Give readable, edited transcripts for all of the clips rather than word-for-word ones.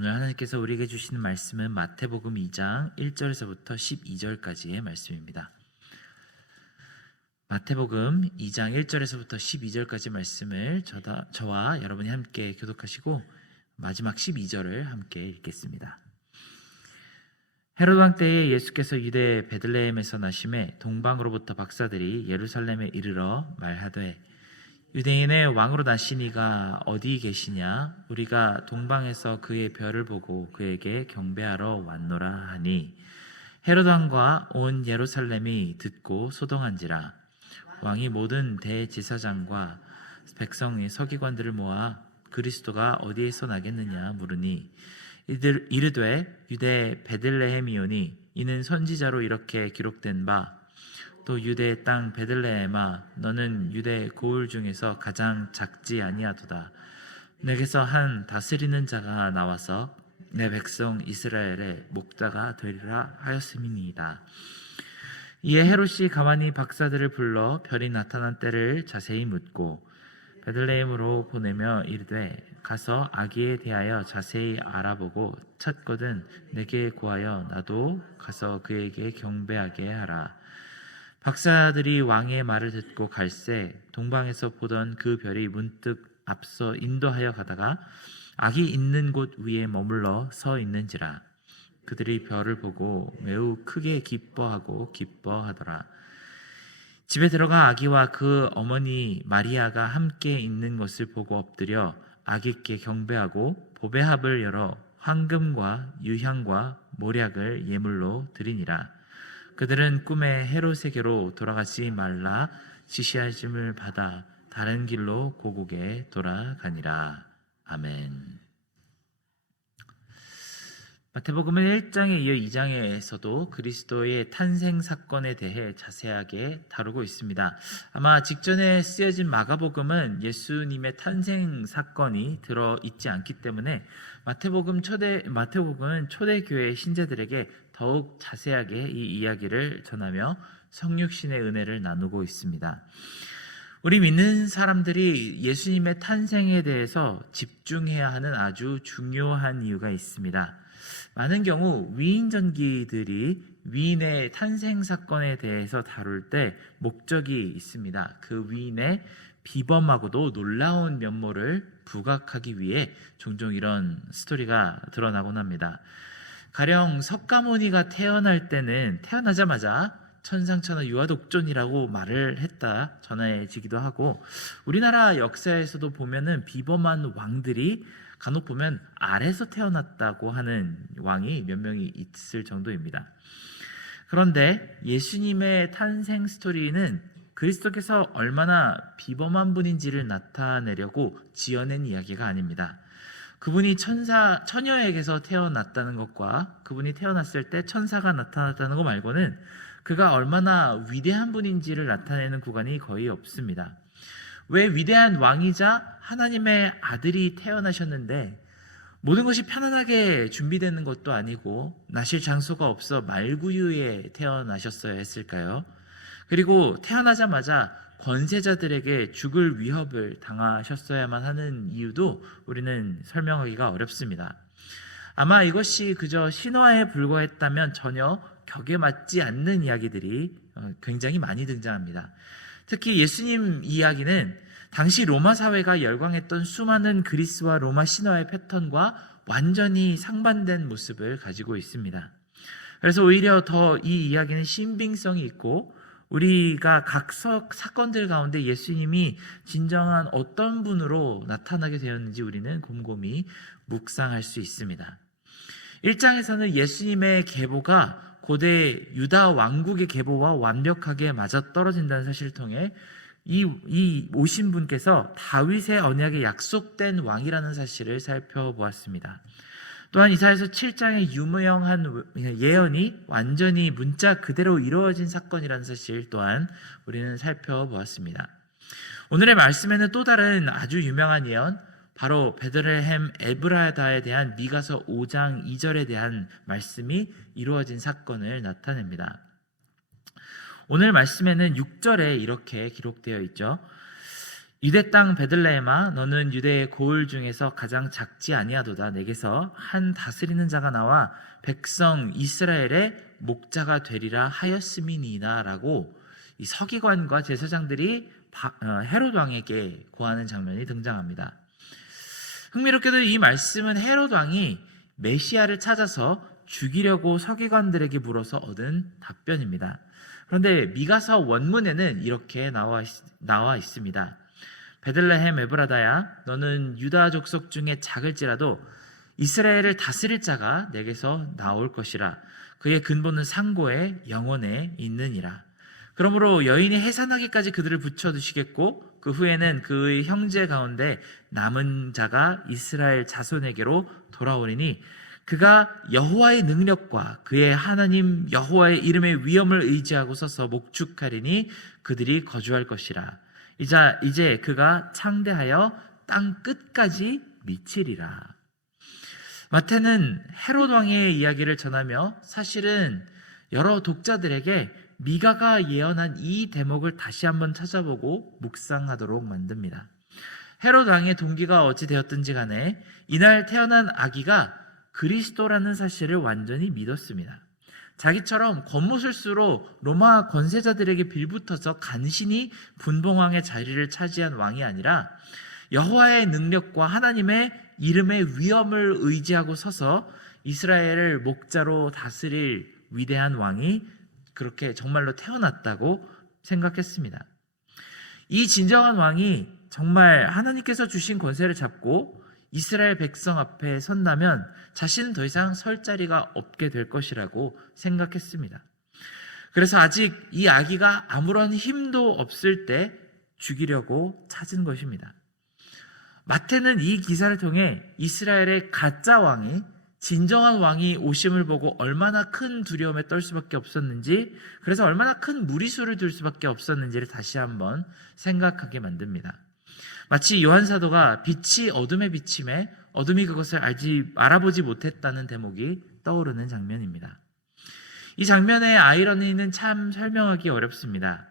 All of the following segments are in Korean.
오늘 하나님께서 우리에게 주시는 말씀은 마태복음 2장 1절에서부터 12절까지의 말씀입니다. 마태복음 2장 1절에서부터 12절까지 말씀을 저와 여러분이 함께 교독하시고 마지막 12절을 함께 읽겠습니다. 헤롯 왕 때에 예수께서 유대 베들레헴에서 나심에 동방으로부터 박사들이 예루살렘에 이르러 말하되 유대인의 왕으로 나신 이가 어디 계시냐? 우리가 동방에서 그의 별을 보고 그에게 경배하러 왔노라 하니 헤롯 왕과 온 예루살렘이 듣고 소동한지라. 왕이 모든 대제사장과 백성의 서기관들을 모아 그리스도가 어디에서 나겠느냐 물으니 이르되 유대 베들레헴이오니 이는 선지자로 이렇게 기록된 바 또 유대의 땅 베들레헴아 너는 유대 고을 중에서 가장 작지 아니하도다. 내게서 한 다스리는 자가 나와서 내 백성 이스라엘의 목자가 되리라 하였음이니이다. 이에 헤롯이 가만히 박사들을 불러 별이 나타난 때를 자세히 묻고 베들레헴으로 보내며 이르되 가서 아기에 대하여 자세히 알아보고 찾거든 내게 구하여 나도 가서 그에게 경배하게 하라. 박사들이 왕의 말을 듣고 갈새 동방에서 보던 그 별이 문득 앞서 인도하여 가다가 아기 있는 곳 위에 머물러 서 있는지라. 그들이 별을 보고 매우 크게 기뻐하더라. 집에 들어가 아기와 그 어머니 마리아가 함께 있는 것을 보고 엎드려 아기께 경배하고 보배합을 열어 황금과 유향과 모략을 예물로 드리니라. 그들은 꿈에 헤롯에게로 돌아가지 말라 지시하심을 받아 다른 길로 고국에 돌아가니라. 아멘. 마태복음은 1장에 이어 2장에서도 그리스도의 탄생 사건에 대해 자세하게 다루고 있습니다. 아마 직전에 쓰여진 마가복음은 예수님의 탄생 사건이 들어있지 않기 때문에 마태복음은 초대교회 신자들에게 더욱 자세하게 이 이야기를 전하며 성육신의 은혜를 나누고 있습니다. 우리 믿는 사람들이 예수님의 탄생에 대해서 집중해야 하는 아주 중요한 이유가 있습니다. 많은 경우 위인전기들이 위인의 탄생 사건에 대해서 다룰 때 목적이 있습니다. 그 위인의 비범하고도 놀라운 면모를 부각하기 위해 종종 이런 스토리가 드러나곤 합니다. 가령 석가모니가 태어날 때는 태어나자마자 천상천하 유아독존이라고 말을 했다 전해지기도 하고, 우리나라 역사에서도 보면은 비범한 왕들이 간혹 보면 알에서 태어났다고 하는 왕이 몇 명이 있을 정도입니다. 그런데 예수님의 탄생 스토리는 그리스도께서 얼마나 비범한 분인지를 나타내려고 지어낸 이야기가 아닙니다. 그분이 처녀에게서 태어났다는 것과 그분이 태어났을 때 천사가 나타났다는 것 말고는 그가 얼마나 위대한 분인지를 나타내는 구간이 거의 없습니다. 왜 위대한 왕이자 하나님의 아들이 태어나셨는데 모든 것이 편안하게 준비되는 것도 아니고 나실 장소가 없어 말구유에 태어나셨어야 했을까요? 그리고 태어나자마자 권세자들에게 죽을 위협을 당하셨어야만 하는 이유도 우리는 설명하기가 어렵습니다. 아마 이것이 그저 신화에 불과했다면 전혀 격에 맞지 않는 이야기들이 굉장히 많이 등장합니다. 특히 예수님 이야기는 당시 로마 사회가 열광했던 수많은 그리스와 로마 신화의 패턴과 완전히 상반된 모습을 가지고 있습니다. 그래서 오히려 더 이 이야기는 신빙성이 있고 우리가 각 사건들 가운데 예수님이 진정한 어떤 분으로 나타나게 되었는지 우리는 곰곰이 묵상할 수 있습니다. 1장에서는 예수님의 계보가 고대 유다 왕국의 계보와 완벽하게 맞아떨어진다는 사실을 통해 이 오신 분께서 다윗의 언약에 약속된 왕이라는 사실을 살펴보았습니다. 또한 이사야서 7장의 유명한 예언이 완전히 문자 그대로 이루어진 사건이라는 사실 또한 우리는 살펴보았습니다. 오늘의 말씀에는 또 다른 아주 유명한 예언, 바로 베들레헴 에브라다에 대한 미가서 5장 2절에 대한 말씀이 이루어진 사건을 나타냅니다. 오늘 말씀에는 6절에 이렇게 기록되어 있죠. 유대 땅 베들레헴아 너는 유대의 고을 중에서 가장 작지 아니하도다. 내게서 한 다스리는 자가 나와 백성 이스라엘의 목자가 되리라 하였음이니이다라고 이 서기관과 제사장들이 헤롯 왕에게 고하는 장면이 등장합니다. 흥미롭게도 이 말씀은 헤롯 왕이 메시아를 찾아서 죽이려고 서기관들에게 물어서 얻은 답변입니다. 그런데 미가서 원문에는 이렇게 나와 있습니다. 베들레헴 에브라다야 너는 유다 족속 중에 작을지라도 이스라엘을 다스릴 자가 내게서 나올 것이라. 그의 근본은 상고에 영원에 있느니라. 그러므로 여인이 해산하기까지 그들을 붙여두시겠고 그 후에는 그의 형제 가운데 남은 자가 이스라엘 자손에게로 돌아오리니 그가 여호와의 능력과 그의 하나님 여호와의 이름의 위엄을 의지하고 서서 목축하리니 그들이 거주할 것이라. 이제 그가 창대하여 땅 끝까지 미치리라. 마태는 헤롯 왕의 이야기를 전하며 사실은 여러 독자들에게 미가가 예언한 이 대목을 다시 한번 찾아보고 묵상하도록 만듭니다. 헤롯 왕의 동기가 어찌 되었든지 간에 이날 태어난 아기가 그리스도라는 사실을 완전히 믿었습니다. 자기처럼 겉모술 수로 로마 권세자들에게 빌붙어서 간신히 분봉왕의 자리를 차지한 왕이 아니라 여호와의 능력과 하나님의 이름의 위엄을 의지하고 서서 이스라엘을 목자로 다스릴 위대한 왕이 그렇게 정말로 태어났다고 생각했습니다. 이 진정한 왕이 정말 하나님께서 주신 권세를 잡고 이스라엘 백성 앞에 선다면 자신은 더 이상 설 자리가 없게 될 것이라고 생각했습니다. 그래서 아직 이 아기가 아무런 힘도 없을 때 죽이려고 찾은 것입니다. 마태는 이 기사를 통해 이스라엘의 가짜 왕이 진정한 왕이 오심을 보고 얼마나 큰 두려움에 떨 수밖에 없었는지, 그래서 얼마나 큰 무리수를 둘 수밖에 없었는지를 다시 한번 생각하게 만듭니다. 마치 요한 사도가 빛이 어둠에 비침에 어둠이 그것을 알아보지 못했다는 대목이 떠오르는 장면입니다. 이 장면의 아이러니는 참 설명하기 어렵습니다.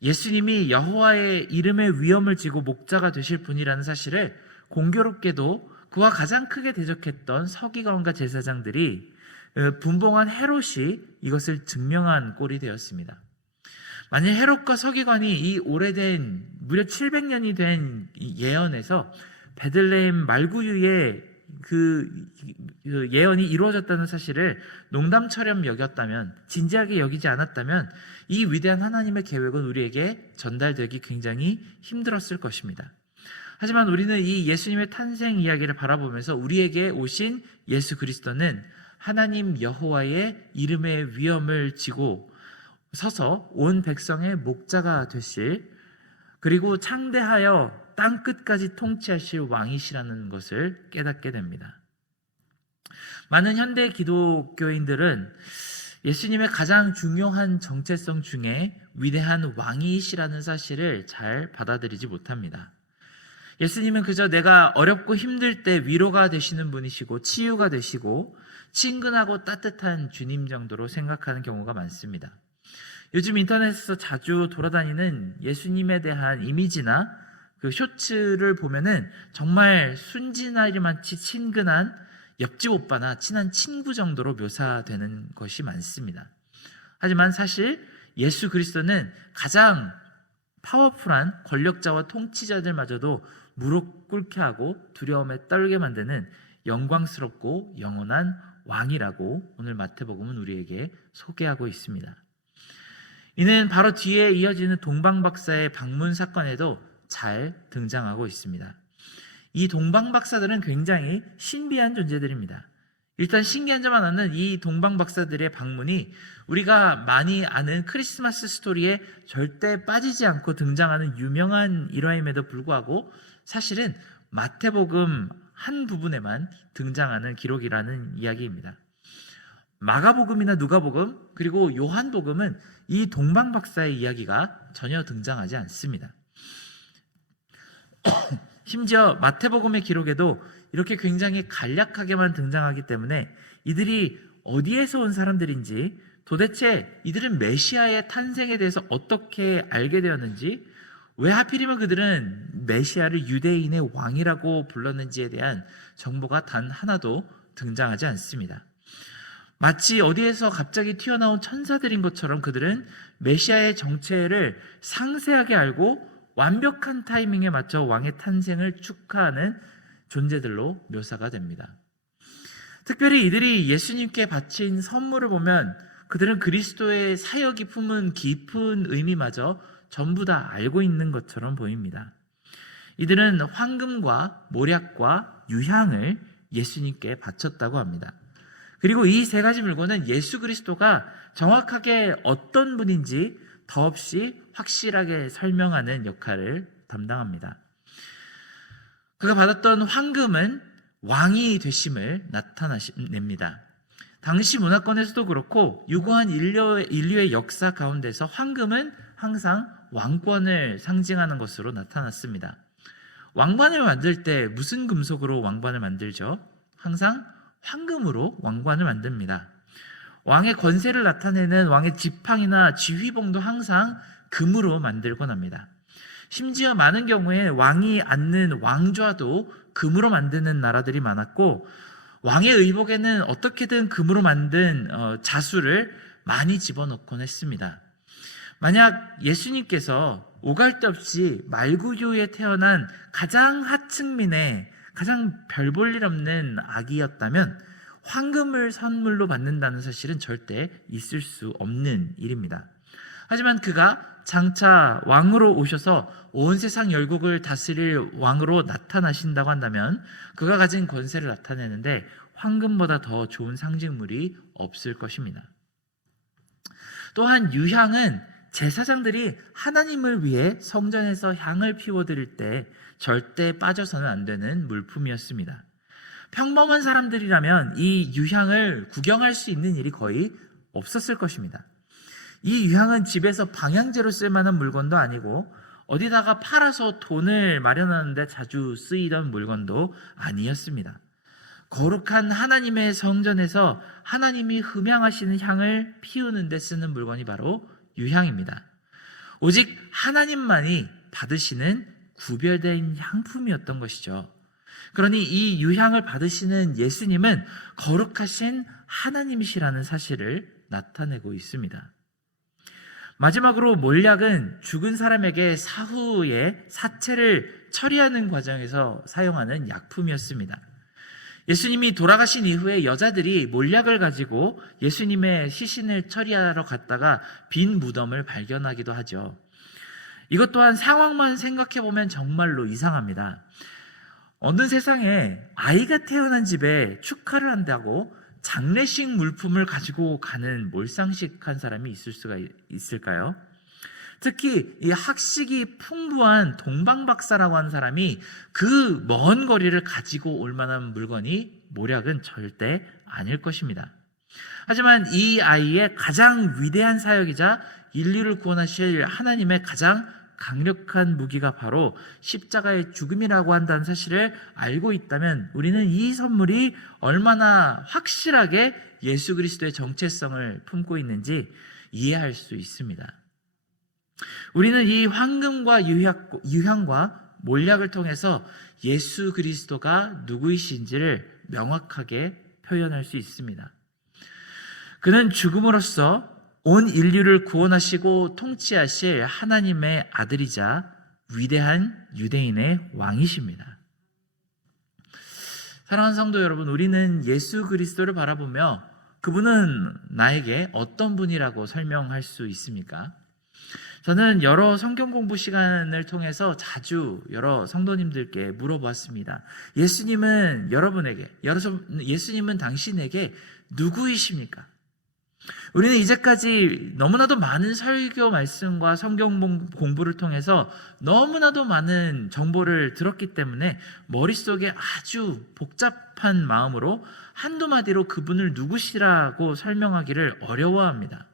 예수님이 여호와의 이름의 위엄을 지고 목자가 되실 분이라는 사실을 공교롭게도 그와 가장 크게 대적했던 서기관과 제사장들이 분봉한 헤롯이 이것을 증명한 꼴이 되었습니다. 만약 헤롯과 서기관이 이 오래된 무려 700년이 된 예언에서 베들레헴 말구유의 그 예언이 이루어졌다는 사실을 농담처럼 여겼다면, 진지하게 여기지 않았다면 이 위대한 하나님의 계획은 우리에게 전달되기 굉장히 힘들었을 것입니다. 하지만 우리는 이 예수님의 탄생 이야기를 바라보면서 우리에게 오신 예수 그리스도는 하나님 여호와의 이름의 위엄을 지고 서서 온 백성의 목자가 되실, 그리고 창대하여 땅 끝까지 통치하실 왕이시라는 것을 깨닫게 됩니다. 많은 현대 기독교인들은 예수님의 가장 중요한 정체성 중에 위대한 왕이시라는 사실을 잘 받아들이지 못합니다. 예수님은 그저 내가 어렵고 힘들 때 위로가 되시는 분이시고 치유가 되시고 친근하고 따뜻한 주님 정도로 생각하는 경우가 많습니다. 요즘 인터넷에서 자주 돌아다니는 예수님에 대한 이미지나 그 쇼츠를 보면은 정말 순진하리만치 친근한 옆집 오빠나 친한 친구 정도로 묘사되는 것이 많습니다. 하지만 사실 예수 그리스도는 가장 파워풀한 권력자와 통치자들마저도 무릎 꿇게 하고 두려움에 떨게 만드는 영광스럽고 영원한 왕이라고 오늘 마태복음은 우리에게 소개하고 있습니다. 이는 바로 뒤에 이어지는 동방박사의 방문 사건에도 잘 등장하고 있습니다. 이 동방박사들은 굉장히 신비한 존재들입니다. 일단 신기한 점 하나는 이 동방박사들의 방문이 우리가 많이 아는 크리스마스 스토리에 절대 빠지지 않고 등장하는 유명한 일화임에도 불구하고 사실은 마태복음 한 부분에만 등장하는 기록이라는 이야기입니다. 마가복음이나 누가복음 그리고 요한복음은 이 동방박사의 이야기가 전혀 등장하지 않습니다. 심지어 마태복음의 기록에도 이렇게 굉장히 간략하게만 등장하기 때문에 이들이 어디에서 온 사람들인지, 도대체 이들은 메시아의 탄생에 대해서 어떻게 알게 되었는지, 왜 하필이면 그들은 메시아를 유대인의 왕이라고 불렀는지에 대한 정보가 단 하나도 등장하지 않습니다. 마치 어디에서 갑자기 튀어나온 천사들인 것처럼 그들은 메시아의 정체를 상세하게 알고 완벽한 타이밍에 맞춰 왕의 탄생을 축하하는 존재들로 묘사가 됩니다. 특별히 이들이 예수님께 바친 선물을 보면 그들은 그리스도의 사역이 품은 깊은 의미마저 전부 다 알고 있는 것처럼 보입니다. 이들은 황금과 몰약과 유향을 예수님께 바쳤다고 합니다. 그리고 이 세 가지 물건은 예수 그리스도가 정확하게 어떤 분인지 더없이 확실하게 설명하는 역할을 담당합니다. 그가 받았던 황금은 왕이 되심을 나타냅니다. 당시 문화권에서도 그렇고 유구한 인류의 역사 가운데서 황금은 항상 왕권을 상징하는 것으로 나타났습니다. 왕관을 만들 때 무슨 금속으로 왕관을 만들죠? 항상 황금으로 왕관을 만듭니다. 왕의 권세를 나타내는 왕의 지팡이나 지휘봉도 항상 금으로 만들곤 합니다. 심지어 많은 경우에 왕이 앉는 왕좌도 금으로 만드는 나라들이 많았고 왕의 의복에는 어떻게든 금으로 만든 자수를 많이 집어넣곤 했습니다. 만약 예수님께서 오갈 데 없이 말구유에 태어난 가장 하층민의 가장 별 볼 일 없는 아기였다면 황금을 선물로 받는다는 사실은 절대 있을 수 없는 일입니다. 하지만 그가 장차 왕으로 오셔서 온 세상 열국을 다스릴 왕으로 나타나신다고 한다면 그가 가진 권세를 나타내는데 황금보다 더 좋은 상징물이 없을 것입니다. 또한 유향은 제사장들이 하나님을 위해 성전에서 향을 피워드릴 때 절대 빠져서는 안 되는 물품이었습니다. 평범한 사람들이라면 이 유향을 구경할 수 있는 일이 거의 없었을 것입니다. 이 유향은 집에서 방향제로 쓸만한 물건도 아니고 어디다가 팔아서 돈을 마련하는데 자주 쓰이던 물건도 아니었습니다. 거룩한 하나님의 성전에서 하나님이 흠향하시는 향을 피우는 데 쓰는 물건이 바로 유향입니다. 오직 하나님만이 받으시는 구별된 향품이었던 것이죠. 그러니 이 유향을 받으시는 예수님은 거룩하신 하나님이시라는 사실을 나타내고 있습니다. 마지막으로 몰약은 죽은 사람에게 사후에 사체를 처리하는 과정에서 사용하는 약품이었습니다. 예수님이 돌아가신 이후에 여자들이 몰약을 가지고 예수님의 시신을 처리하러 갔다가 빈 무덤을 발견하기도 하죠. 이것 또한 상황만 생각해보면 정말로 이상합니다. 어느 세상에 아이가 태어난 집에 축하를 한다고 장례식 물품을 가지고 가는 몰상식한 사람이 있을 수가 있을까요? 특히 이 학식이 풍부한 동방박사라고 하는 사람이 그 먼 거리를 가지고 올 만한 물건이 몰약은 절대 아닐 것입니다. 하지만 이 아이의 가장 위대한 사역이자 인류를 구원하실 하나님의 가장 강력한 무기가 바로 십자가의 죽음이라고 한다는 사실을 알고 있다면 우리는 이 선물이 얼마나 확실하게 예수 그리스도의 정체성을 품고 있는지 이해할 수 있습니다. 우리는 이 황금과 유향과 몰약을 통해서 예수 그리스도가 누구이신지를 명확하게 표현할 수 있습니다. 그는 죽음으로써 온 인류를 구원하시고 통치하실 하나님의 아들이자 위대한 유대인의 왕이십니다. 사랑하는 성도 여러분, 우리는 예수 그리스도를 바라보며 그분은 나에게 어떤 분이라고 설명할 수 있습니까? 저는 여러 성경 공부 시간을 통해서 자주 여러 성도님들께 물어보았습니다. 예수님은 예수님은 당신에게 누구이십니까? 우리는 이제까지 너무나도 많은 설교 말씀과 성경 공부를 통해서 너무나도 많은 정보를 들었기 때문에 머릿속에 아주 복잡한 마음으로 한두 마디로 그분을 누구시라고 설명하기를 어려워합니다.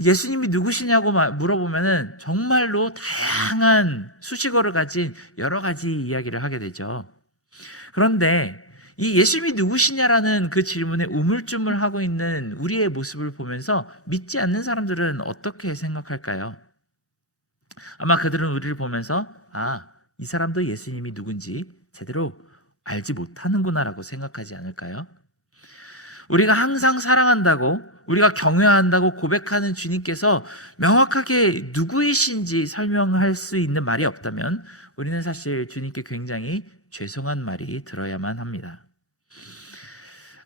예수님이 누구시냐고 물어보면은 정말로 다양한 수식어를 가진 여러 가지 이야기를 하게 되죠. 그런데 이 예수님이 누구시냐라는 그 질문에 우물쭈물하고 있는 우리의 모습을 보면서 믿지 않는 사람들은 어떻게 생각할까요? 아마 그들은 우리를 보면서 이 사람도 예수님이 누군지 제대로 알지 못하는구나라고 생각하지 않을까요? 우리가 항상 사랑한다고, 우리가 경외한다고 고백하는 주님께서 명확하게 누구이신지 설명할 수 있는 말이 없다면 우리는 사실 주님께 굉장히 죄송한 말이 들어야만 합니다.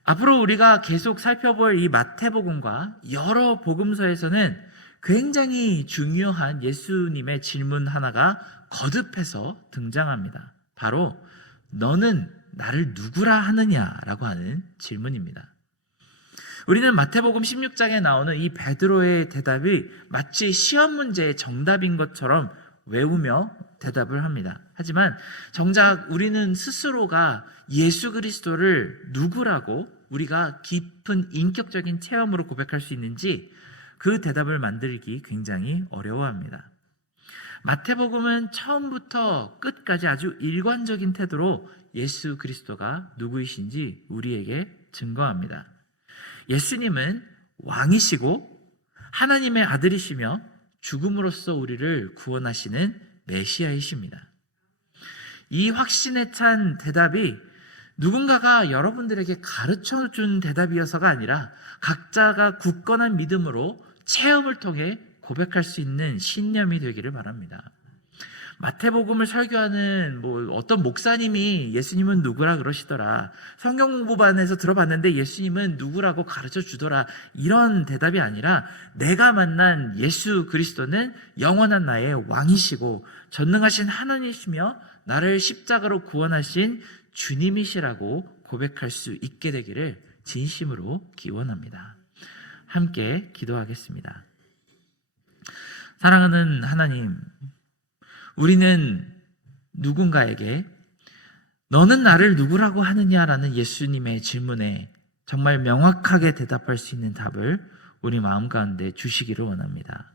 앞으로 우리가 계속 살펴볼 이 마태복음과 여러 복음서에서는 굉장히 중요한 예수님의 질문 하나가 거듭해서 등장합니다. 바로 너는 나를 누구라 하느냐라고 하는 질문입니다. 우리는 마태복음 16장에 나오는 이 베드로의 대답이 마치 시험 문제의 정답인 것처럼 외우며 대답을 합니다. 하지만 정작 우리는 스스로가 예수 그리스도를 누구라고 우리가 깊은 인격적인 체험으로 고백할 수 있는지 그 대답을 만들기 굉장히 어려워합니다. 마태복음은 처음부터 끝까지 아주 일관적인 태도로 예수 그리스도가 누구이신지 우리에게 증거합니다. 예수님은 왕이시고 하나님의 아들이시며 죽음으로써 우리를 구원하시는 메시아이십니다. 이 확신에 찬 대답이 누군가가 여러분들에게 가르쳐 준 대답이어서가 아니라 각자가 굳건한 믿음으로 체험을 통해 고백할 수 있는 신념이 되기를 바랍니다. 마태복음을 설교하는 어떤 목사님이 예수님은 누구라 그러시더라, 성경 공부반에서 들어봤는데 예수님은 누구라고 가르쳐 주더라, 이런 대답이 아니라 내가 만난 예수 그리스도는 영원한 나의 왕이시고 전능하신 하나님이시며 나를 십자가로 구원하신 주님이시라고 고백할 수 있게 되기를 진심으로 기원합니다. 함께 기도하겠습니다. 사랑하는 하나님, 우리는 누군가에게 너는 나를 누구라고 하느냐라는 예수님의 질문에 정말 명확하게 대답할 수 있는 답을 우리 마음 가운데 주시기를 원합니다.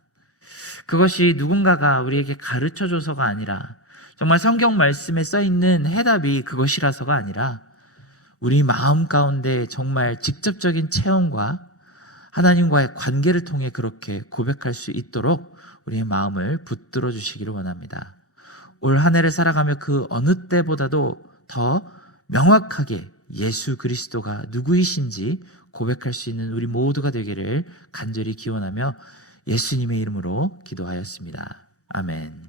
그것이 누군가가 우리에게 가르쳐줘서가 아니라 정말 성경 말씀에 써있는 해답이 그것이라서가 아니라 우리 마음 가운데 정말 직접적인 체험과 하나님과의 관계를 통해 그렇게 고백할 수 있도록 우리의 마음을 붙들어 주시기를 원합니다. 올 한 해를 살아가며 그 어느 때보다도 더 명확하게 예수 그리스도가 누구이신지 고백할 수 있는 우리 모두가 되기를 간절히 기원하며 예수님의 이름으로 기도하였습니다. 아멘.